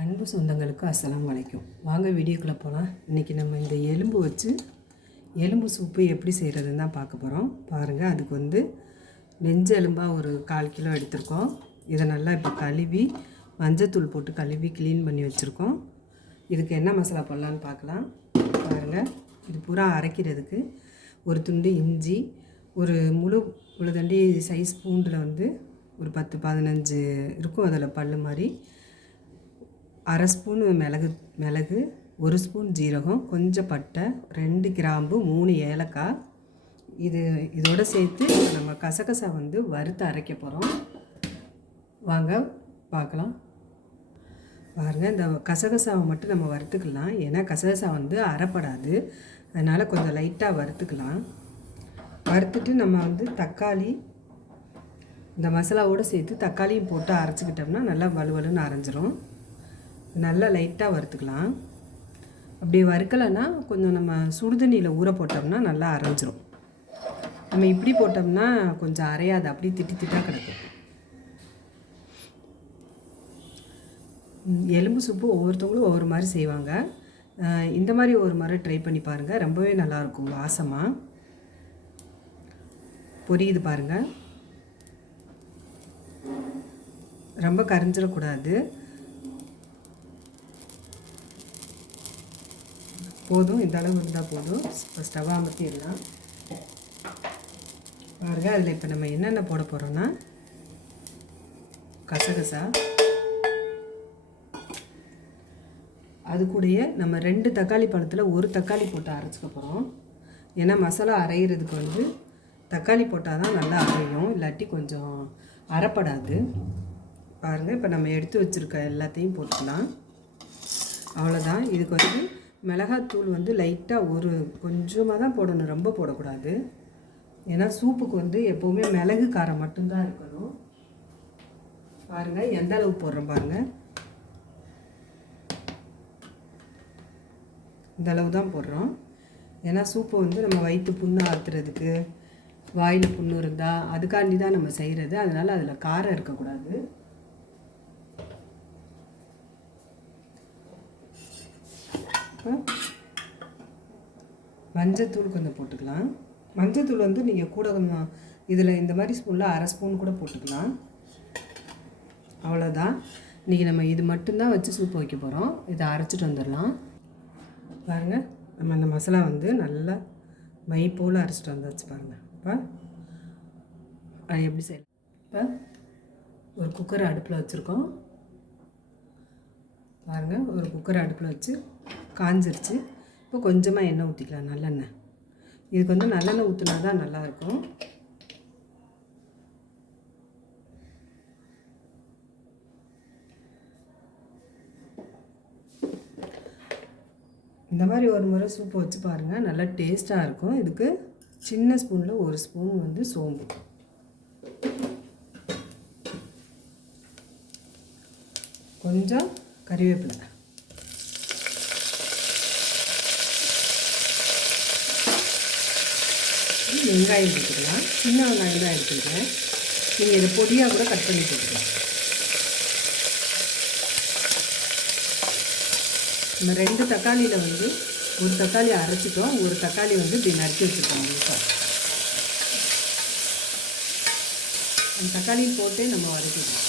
அன்பு சொந்தங்களுக்கு அஸ்ஸலாமு அலைக்கும். வாங்க வீடியோக்குள்ளே போகலாம். இன்றைக்கி நம்ம இந்த எலும்பு வச்சு எலும்பு சூப்பு எப்படி செய்கிறதுன்னு தான் பார்க்க போகிறோம். பாருங்கள், அதுக்கு நெஞ்சு எலும்பாக ஒரு 1/4 கிலோ எடுத்திருக்கோம். இதை நல்லா இப்போ கழுவி மஞ்சத்தூள் போட்டு கழுவி க்ளீன் பண்ணி வச்சுருக்கோம். இதுக்கு என்ன மசாலா போடலான்னு பார்க்கலாம். பாருங்கள், இது பூரா அரைக்கிறதுக்கு ஒரு துண்டு இஞ்சி, ஒரு முழு உளுதண்டி சைஸ் பூண்டில் ஒரு 10-15 இருக்கும், அதில் பல்லு மாதிரி, 1/2 ஸ்பூன் மிளகு, 1 ஸ்பூன் ஜீரகம், கொஞ்சம் பட்டை, 2 கிராம்பு, 3 ஏலக்காய். இதோடு சேர்த்து நம்ம கசகசா வறுத்து அரைக்க போகிறோம். வாங்க பார்க்கலாம். பாருங்கள், இந்த கசகசாவை மட்டும் நம்ம வறுத்துக்கலாம். ஏன்னா கசகசா அரைப்படாது, அதனால் கொஞ்சம் லைட்டாக வறுத்துக்கலாம். வறுத்துட்டு நம்ம தக்காளி இந்த மசாலாவோடு சேர்த்து தக்காளியும் போட்டு அரைச்சிக்கிட்டோம்னா நல்லா வலுவலுன்னு அரைஞ்சிரும். நல்லா லைட்டாக வறுத்துக்கலாம். அப்படி வறுக்கலைன்னா கொஞ்சம் நம்ம சுடுதண்ணியில் ஊற போட்டோம்னா நல்லா அரைஞ்சிரும். நம்ம இப்படி போட்டோம்னா கொஞ்சம் அரையாது, அப்படி திட்டாக கிடக்கும். எலும்பு சூப்பு ஒவ்வொருத்தவங்களும் ஒவ்வொரு மாதிரி செய்வாங்க. இந்த மாதிரி ஒரு முறை ட்ரை பண்ணி பாருங்கள், ரொம்பவே நல்லாயிருக்கும். வாசமாக பொரியுது பாருங்கள், ரொம்ப கரிஞ்சிடக்கூடாது. போதும், இந்த அளவு இருந்தால் போதும். இப்போ ஸ்டவ் அமர்த்திடலாம். பாருங்கள், அதில் இப்போ நம்ம என்னென்ன போட போகிறோன்னா கசகசா, அது கூடயே நம்ம 2 தக்காளி பழத்தில் 1 தக்காளி போட்டு அரைச்சிக்க போகிறோம். ஏன்னா மசாலா அரைகிறதுக்கு தக்காளி போட்டால் தான் நல்லா அரையும், இல்லாட்டி கொஞ்சம் அரைப்படாது. பாருங்கள், இப்போ நம்ம எடுத்து வச்சுருக்க எல்லாத்தையும் போட்டுக்கலாம். அவ்வளோதான். இதுக்கு மிளகாத்தூள் லைட்டாக கொஞ்சமாக தான் போடணும், ரொம்ப போடக்கூடாது. ஏன்னா சூப்புக்கு எப்போவுமே மிளகு காரம் மட்டும்தான் இருக்கணும். பாருங்கள், எந்த அளவு போடுறோம் பாருங்கள், இந்த அளவு தான் போடுறோம். ஏன்னா சூப்பு நம்ம வயிற்று புண்ணு ஆற்றுறதுக்கு, வாயில் புண்ணு இருந்தால் அதுக்காண்டி தான் நம்ம செய்கிறது. அதனால் அதில் காரம் இருக்கக்கூடாது. மஞ்சத்தூள் கொஞ்சம் போட்டுக்கலாம். மஞ்சத்தூள் நீங்கள் கூட கொஞ்சம் இதில் இந்த மாதிரி ஸ்பூனில் 1/2 ஸ்பூன் கூட போட்டுக்கலாம். அவ்வளோதான். இன்றைக்கி நம்ம இது மட்டும்தான் வச்சு சூப்பு வைக்க போகிறோம். இதை அரைச்சிட்டு வந்துடலாம். பாருங்கள், நம்ம அந்த மசாலா நல்லா மை போல் அரைச்சிட்டு வந்தாச்சு. பாருங்கள், இப்போ அது எப்படி செய்யலாம். இப்போ ஒரு குக்கரை அடுப்பில் வச்சுருக்கோம். பாருங்கள், ஒரு குக்கரை அடுப்பில் வச்சு காஞ்சிருச்சு. இப்போ கொஞ்சமாக எண்ணெய் ஊற்றிக்கலாம், நல்லெண்ணெய். இதுக்கு நல்லெண்ணெய் ஊற்றினா தான் நல்லாயிருக்கும். இந்த மாதிரி ஒரு முறை சூப்பை வச்சு பாருங்கள், நல்லா டேஸ்ட்டாக இருக்கும். இதுக்கு சின்ன ஸ்பூனில் 1 ஸ்பூன் சோம்பு, கொஞ்சம் கறிவேப்பிலை, வெங்காயம் போட்டுக்கலாம். சின்ன வெங்காயம் தான் எடுத்துக்கிறேன், நீங்கள் இதை பொடியாக கூட கட் பண்ணி போட்டுக்கலாம். நம்ம 2 தக்காளியில் 1 தக்காளி அரைச்சிட்டோம், 1 தக்காளி இப்படி நறுக்கி வச்சுருக்கோம். அந்த தக்காளியும் போட்டு நம்ம வதக்கிக்கலாம்.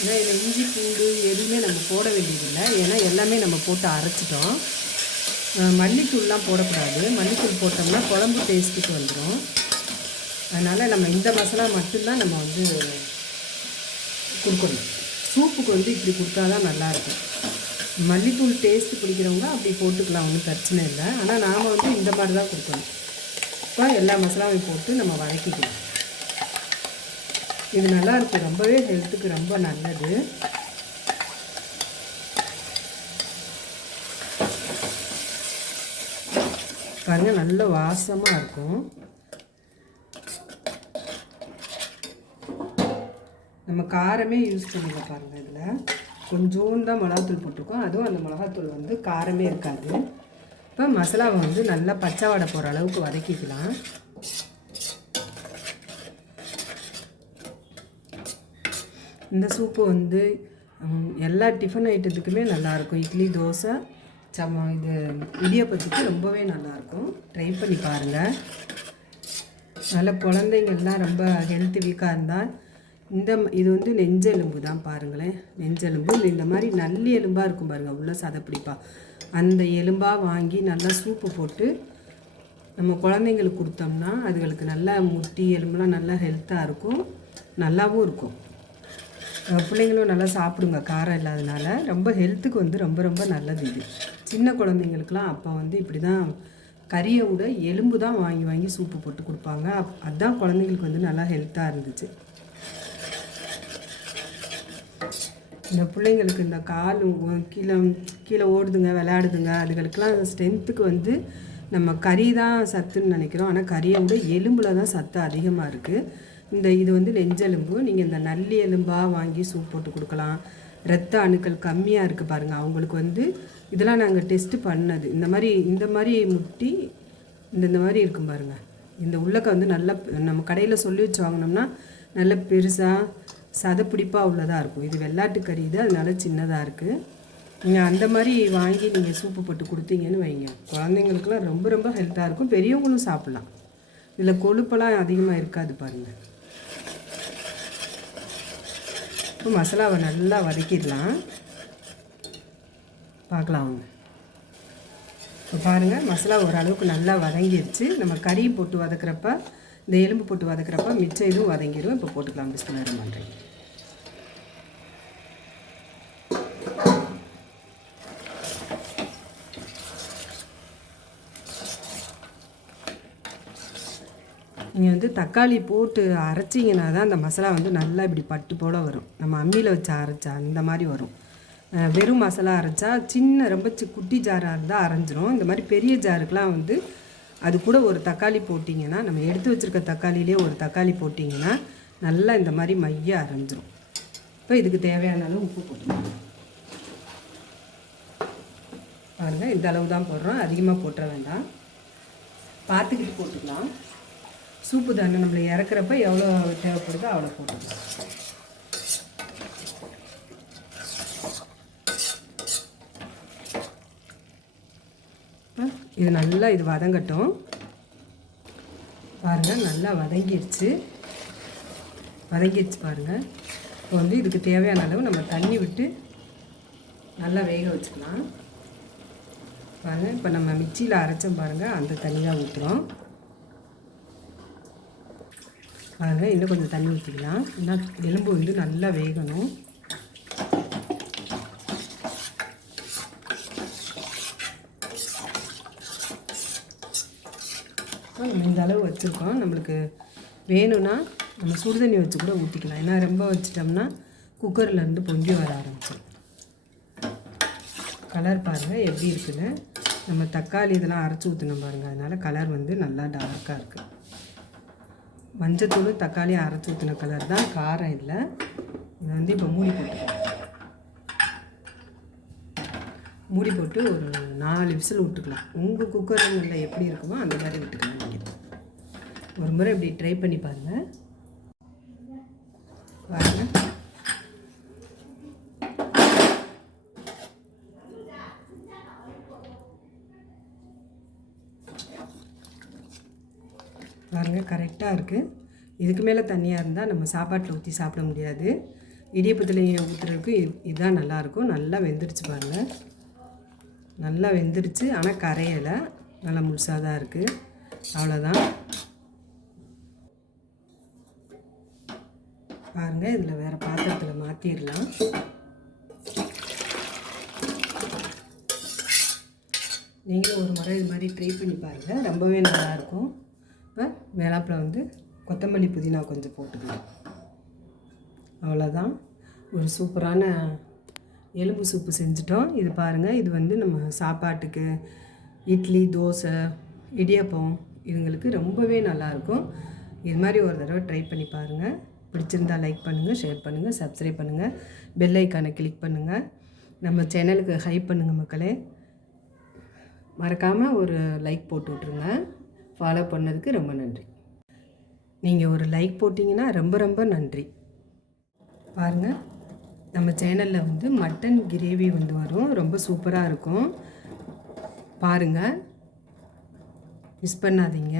ஏன்னா இதில் இஞ்சி பூண்டு எதுவுமே நம்ம போட வேண்டியதில்லை, ஏன்னா எல்லாமே நம்ம போட்டு அரைச்சிட்டோம். மல்லித்தூள்லாம் போடக்கூடாது, மல்லித்தூள் போட்டோம்னா குழம்பு டேஸ்ட்டுக்கு வந்துடும். அதனால் நம்ம இந்த மசாலா மட்டும்தான் நம்ம கொடுக்கணும். சூப்புக்கு இப்படி கொடுத்தா தான் நல்லாயிருக்கும். மல்லித்தூள் டேஸ்ட்டு பிடிக்கிறவங்க அப்படி போட்டுக்கலாம், ஒன்றும் பிரச்சனை இல்லை. ஆனால் நாம் இந்த மாதிரி தான் கொடுக்கணும். இப்போ எல்லா மசாலாவையும் போட்டு நம்ம வதக்கிக்கலாம். இது நல்லாயிருக்கும், ரொம்பவே ஹெல்த்துக்கு ரொம்ப நல்லது. பாருங்கள், நல்ல வாசமாக இருக்கும். நம்ம காரமே யூஸ் பண்ணிக்க பாருங்கள். இதில் கொஞ்சோண்டு தான் மிளகாத்தூள் போட்டிருக்கோம், அதுவும் அந்த மிளகாத்தூள் காரமே இருக்காது. இப்போ மசாலாவை நல்லா பச்சை வாடை போகிற அளவுக்கு வதக்கிக்கலாம். இந்த சூப்பு வந்து எல்லா டிஃபன் ஐட்டத்துக்குமே நல்லாயிருக்கும். இட்லி, தோசை, இது இடியாப்பத்துக்கு ரொம்பவே நல்லாயிருக்கும். ட்ரை பண்ணி பாருங்கள். நல்ல குழந்தைங்கள்லாம் ரொம்ப ஹெல்த் வீக்காக இருந்தால் இது வந்து நெஞ்செலும்பு தான் பாருங்களேன். நெஞ்செலும்பு இந்த மாதிரி நல்லி எலும்பாக இருக்கும் பாருங்கள், உள்ள சதைப்பிடிப்பா. அந்த எலும்பாக வாங்கி நல்லா சூப்பு போட்டு நம்ம குழந்தைங்களுக்கு கொடுத்தோம்னா அதுகளுக்கு நல்லா முட்டி எலும்புலாம் நல்லா ஹெல்த்தாக இருக்கும், நல்லாவும் இருக்கும். பிள்ளைங்களும் நல்லா சாப்பிடுங்க காரம் இல்லாதனால. ரொம்ப ஹெல்த்துக்கு வந்து ரொம்ப ரொம்ப நல்லது இது. சின்ன குழந்தைங்களுக்கெலாம் அப்போ வந்து இப்படி தான் கறியை விட எலும்பு தான் வாங்கி வாங்கி சூப்பு போட்டு கொடுப்பாங்க. அதுதான் குழந்தைங்களுக்கு வந்து நல்லா ஹெல்த்தாக இருந்துச்சு. இந்த பிள்ளைங்களுக்கு இந்த கால் கீழே கீழே ஓடுதுங்க, விளையாடுதுங்க, அதுகளுக்கெல்லாம் ஸ்ட்ரென்த்துக்கு வந்து நம்ம கறி தான் சத்துன்னு நினைக்கிறோம். ஆனால் கறியை விட எலும்பில் தான் சத்து அதிகமாக இருக்குது. இது வந்து நெஞ்செலும்பு. நீங்கள் இந்த நல்லி எலும்பாக வாங்கி சூப் போட்டு கொடுக்கலாம். இரத்த அணுக்கள் கம்மியாக இருக்குது பாருங்கள், அவங்களுக்கு வந்து இதெல்லாம் நாங்கள் டெஸ்ட்டு பண்ணது. இந்த மாதிரி முட்டி இந்த மாதிரி இருக்கும் பாருங்கள். இந்த உள்ளக்க வந்து நல்லா நம்ம கடையில் சொல்லி வச்சு வாங்கினோம்னா நல்ல பெருசாக சதைப்பிடிப்பாக உள்ளதாக இருக்கும். இது வெள்ளாட்டு கறி இது, அதனால சின்னதாக இருக்குது. நீங்கள் அந்த மாதிரி வாங்கி நீங்கள் சூப்பு போட்டு கொடுத்தீங்கன்னு வைங்க, குழந்தைங்களுக்குலாம் ரொம்ப ரொம்ப ஹெல்த்தாக இருக்கும். பெரியவங்களும் சாப்பிட்லாம். இதில் கொழுப்பெல்லாம் அதிகமாக இருக்காது பாருங்கள். இப்போ மசாலாவை நல்லா வதக்கிடலாம். பார்க்கலாம் அவங்க. இப்போ பாருங்கள், மசாலா ஓரளவுக்கு நல்லா வதங்கிடுச்சு. நம்ம கறி போட்டு வதக்கிறப்ப, இந்த எலும்பு போட்டு வதக்கிறப்ப மிச்சம் இதுவும் வதங்கிடும். இப்போ போட்டுக்கலாம். பிஸ்மில்லாஹ் பண்ணுறேன். நீங்கள் வந்து தக்காளி போட்டு அரைச்சிங்கன்னா தான் அந்த மசாலா வந்து நல்லா இப்படி பட்டு போல் வரும். நம்ம அம்மியில் வச்சு அரைச்சா அந்த மாதிரி வரும். வெறும் மசாலா அரைச்சா ரொம்ப குட்டி ஜாராக இருந்தால் அரைஞ்சிரும். இந்த மாதிரி பெரிய ஜாருக்கெலாம் வந்து அது கூட ஒரு தக்காளி போட்டிங்கன்னா, நம்ம எடுத்து வச்சுருக்க தக்காளியிலே ஒரு தக்காளி போட்டிங்கன்னா நல்லா இந்த மாதிரி மைய அரைஞ்சிரும். இப்போ இதுக்கு தேவையான அளவு உப்பு போட்டுக்கலாம். பாருங்கள், இந்த அளவு தான் போடுறோம், அதிகமாக போட்டுற வேண்டாம், பார்த்துக்கிட்டு போட்டுக்கலாம். சூப்பு தானே, நம்மளை இறக்குறப்ப எவ்வளோ தேவைப்படுதோ அவ்வளோ போட்டுக்கலாம். இது நல்லா வதங்கட்டும். பாருங்கள், நல்லா வதங்கிடுச்சு பாருங்கள். இப்போ வந்து இதுக்கு தேவையான அளவு நம்ம தண்ணி விட்டு நல்லா வேக வச்சுக்கலாம். பாருங்கள், இப்போ நம்ம மிக்சியில் அரைச்சோம் பாருங்கள், அந்த தண்ணி தான் ஊற்றுறோம். பாருங்கள், இன்னும் கொஞ்சம் தண்ணி ஊற்றிக்கலாம். ஏன்னா எலும்பு வந்து நல்லா வேகணும். இந்த அளவு வச்சுருக்கோம். நம்மளுக்கு வேணும்னா நம்ம சுடுதண்ணி வச்சு கூட ஊற்றிக்கலாம். ஏன்னா ரொம்ப வச்சிட்டோம்னா குக்கர்லேருந்து பொங்கி வர ஆரம்பிச்சிடும். கலர் பாருங்கள் எப்படி இருக்குன்னு. நம்ம தக்காளி இதெல்லாம் அரைச்சி ஊற்றினோம் பாருங்கள், அதனால் கலர் வந்து நல்லா டார்க்காக இருக்குது. மஞ்சத்தூள் தக்காளி அரைச்சி ஊற்றின கலர் தான், காரம் இல்லை. இதை வந்து இப்போ மூடி போட்டு ஒரு 4 விசில் விட்டுக்கலாம். உங்கள் குக்கரில் எப்படி இருக்குமோ அந்த மாதிரி விட்டுக்கலாம். நீங்கள் ஒரு முறை இப்படி ட்ரை பண்ணி பாருங்கள். பாருங்கள், கரெக்டாக இருக்குது. இதுக்கு மேலே தண்ணியாக இருந்தால் நம்ம சாப்பாட்டில் ஊற்றி சாப்பிட முடியாது. இடியப்பத்தில் ஊற்றுறதுக்கு இதுதான் நல்லாயிருக்கும். நல்லா வெந்துடுச்சு பாருங்கள், நல்லா வெந்துடுச்சு. ஆனால் கரையலை, நல்லா முழுசாக தான் இருக்குது. அவ்வளோதான். பாருங்கள், இதில் வேறு பாத்திரத்தில் மாற்றிடலாம். நீங்களும் ஒரு முறை இது மாதிரி ட்ரை பண்ணி பாருங்கள், ரொம்பவே நல்லாயிருக்கும். இப்போ மேலாப்பில் வந்து கொத்தமல்லி புதினா கொஞ்சம் போட்டுக்கலாம். அவ்வளோதான், ஒரு சூப்பரான எலும்பு சூப்பு செஞ்சிட்டோம். இது பாருங்கள், இது வந்து நம்ம சாப்பாட்டுக்கு இட்லி, தோசை, இடியாப்பம் இதுங்களுக்கு ரொம்பவே நல்லாயிருக்கும். இது மாதிரி ஒரு தடவை ட்ரை பண்ணி பாருங்கள். பிடிச்சிருந்தால் லைக் பண்ணுங்கள், ஷேர் பண்ணுங்கள், சப்ஸ்கிரைப் பண்ணுங்கள், பெல் ஐக்கானை கிளிக் பண்ணுங்கள். நம்ம சேனலுக்கு ஹைப் பண்ணுங்கள் மக்களே. மறக்காமல் ஒரு லைக் போட்டு விட்ருங்க. ஃபாலோ பண்ணதுக்கு ரொம்ப நன்றி. நீங்கள் ஒரு லைக் போட்டிங்கன்னா ரொம்ப ரொம்ப நன்றி. பாருங்கள், நம்ம சேனலில் வந்து மட்டன் கிரேவி வந்து வரும், ரொம்ப சூப்பராக இருக்கும். பாருங்கள், மிஸ் பண்ணாதீங்க.